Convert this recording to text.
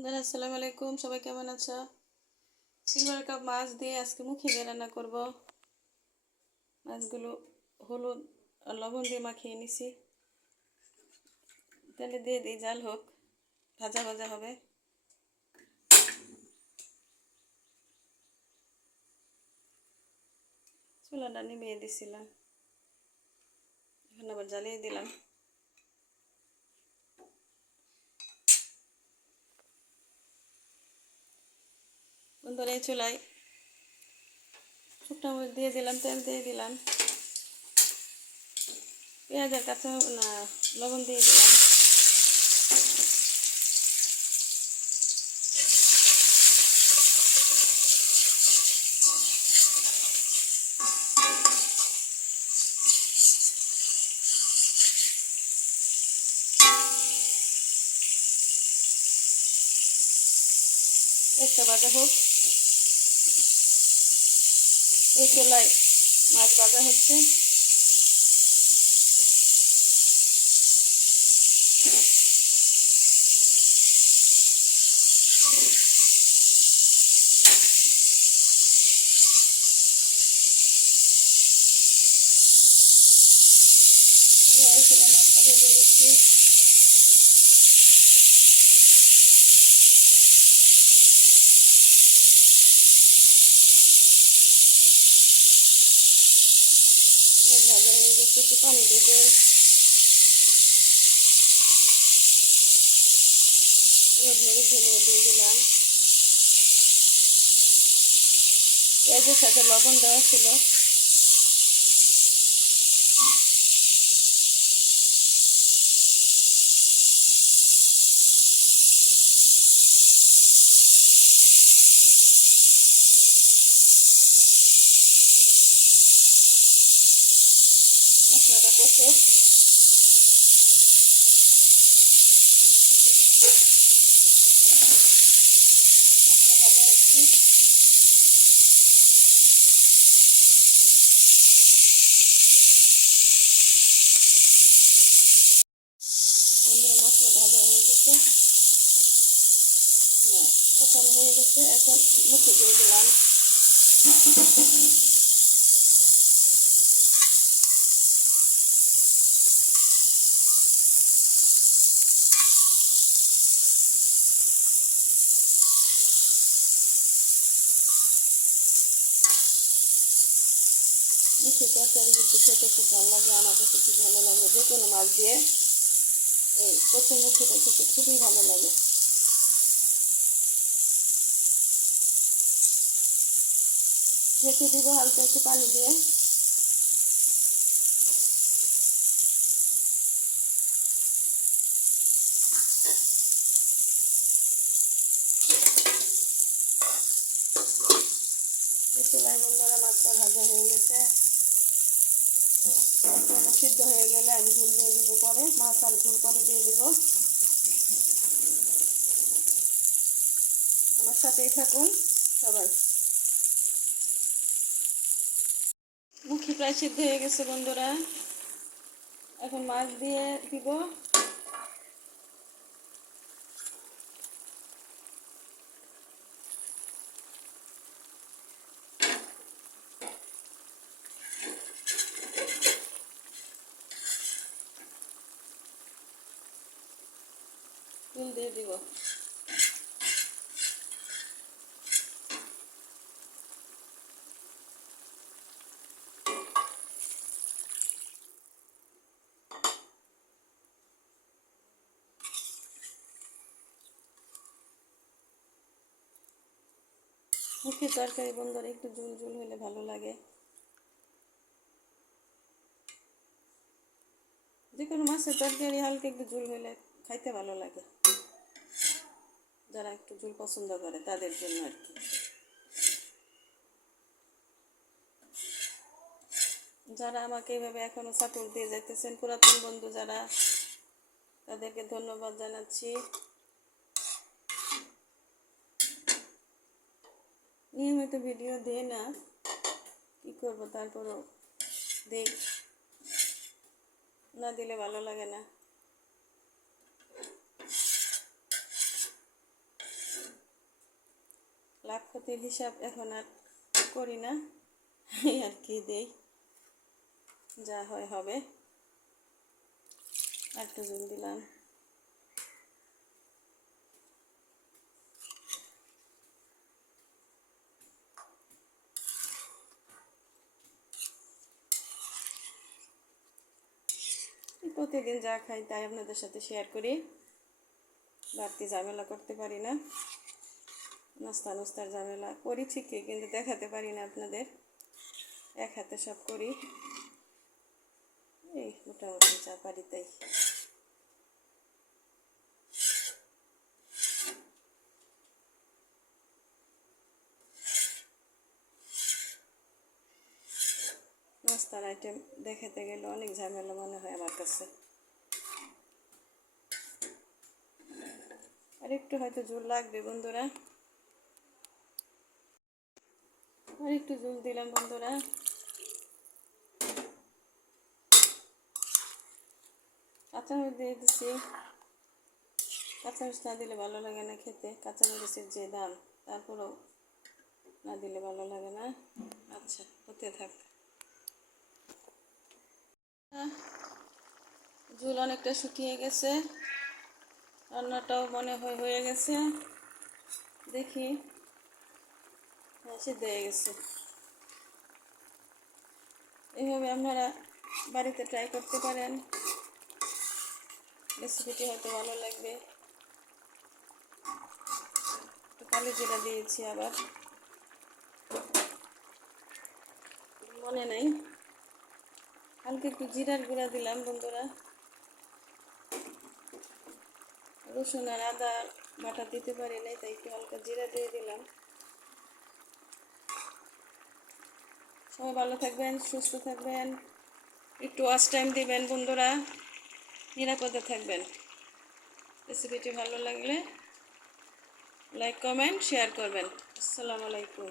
বন্ধুরা আসসালামু আলাইকুম, সবাই কেমন আছো? সিলভার কাপ মাছ দিয়ে আজকে মুখে দিয়ে রান্না করব। মাছগুলো হলুদ আর লবণ দিয়ে মাখিয়ে নিছি। তেলে দিয়ে দিই, জাল হোক, ভাজা ভাজা হবে। চুলাটা নিভিয়ে দিছিলাম, এখন আবার জ্বালিয়ে দিলাম। বন্ধুরা এই চুলায় শুকনো মরিচ দিয়ে দিলাম, তেল দিয়ে দিলাম, পেঁয়াজের কাঁচা লবণ দিয়ে দিলাম। একটা ভাজা হোক, এই চুলায় মাছ ভাজা হচ্ছে। এই চুলায় মাছটা ভেজে নিচ্ছি। ভাজা হয়ে গেছে, একটু পানি দেবো। হলুদ মরিচ ধনিয়া দিয়ে দিলাম। পেঁয়াজের সাথে লবণ দেওয়া ছিল। মশলাটা কষে মাছটা ভাজা হচ্ছে। বন্ধুরা মশলা ভাজা হয়ে গেছে, কষানো হয়ে গেছে। এখন মুখে দিয়ে দিলাম। মুখে তরকারি কিন্তু খেতে খুব ভালো লাগে, আমার কাছে খুব ভালো লাগে। যে কোনো মাছ দিয়ে এই কচু মুখিটা খেতে খুবই ভালো লাগে। ঢেকে দিব হালকা একটু পানি দিয়ে। চুলায় বন্ধুরা মাছটা ভাজা হয়ে গেছে। মশলাটা সিদ্ধ হয়ে গেলে আমি ঝুল দিয়ে দিব, পরে মাছ আর ঝুল পরে দিয়ে দিব। আমার সাথেই থাকুন সবাই। মুখি প্রায় সিদ্ধ হয়ে গেছে বন্ধুরা, এখন মাছ দিয়ে দিব। ফুল দিয়ে দিব। মুখে তরকারি বন্ধুরা একটু ঝুল ঝুল হলে ভালো লাগে। যে কোনো মাছের তরকারি হালকা একটু ঝুল হলে খাইতে ভালো লাগে, যারা একটু ঝুল পছন্দ করে তাদের জন্য আর কি। যারা আমাকে এইভাবে এখনো সাপোর্ট দিয়ে যাইতেছেন, পুরাতন বন্ধু যারা, তাদেরকে ধন্যবাদ জানাচ্ছি। নিয়মিত ভিডিও দিই না, কি করবো, তারপরও দেই, না দিলে ভালো লাগে না। লাভ ক্ষতির হিসাব এখন আর করি না, এই আর কি দেই, যা হয় হবে। আর একটু জল দিলাম। প্রতিদিন যা খাই তাই আপনাদের সাথে শেয়ার করি, বাড়তি ঝামেলা করতে পারি না, নাস্তার ঝামেলা করি ঠিকই, কিন্তু দেখাতে পারি না আপনাদের, এক হাতে সব করি, এই মোটামুটি যা পারি তাই। নাস্তার আইটেম দেখাতে গেলে অনেক ঝামেলা মনে হয় আমার কাছে। আর একটু হয়তো ঝোল লাগবে বন্ধুরা, আর একটু ঝোল দিলাম বন্ধুরা। কাঁচামরিচ দিয়ে দিচ্ছি, কাঁচামরিচ না দিলে ভালো লাগে না খেতে, কাঁচামরিচের যে দাম তারপরেও না দিলে ভালো লাগে না। আচ্ছা, হতে থাক। ঝোল অনেকটা শুকিয়ে গেছে, রান্নাটাও মনে হয় হয়ে গেছে, দেখি। হ্যাঁ, সিদ্ধ হয়ে গেছে। এইভাবে আপনারা বাড়িতে ট্রাই করতে পারেন, রেসিপিটি হয়তো ভালো লাগবে। একটু কালো জিরা দিয়েছি, আবার মনে নেই, হালকা একটু জিরার গুঁড়া দিলাম বন্ধুরা। রসুন আর আদা বাটা দিতে পারি নাই, তাই একটু হালকা জিরা দিয়ে দিলাম। সবাই ভালো থাকবেন, সুস্থ থাকবেন, একটু ওয়াচ টাইম দিবেন বন্ধুরা, নিরাপদে থাকবেন। রেসিপিটি ভালো লাগলে লাইক কমেন্ট শেয়ার করবেন। আসসালামু আলাইকুম।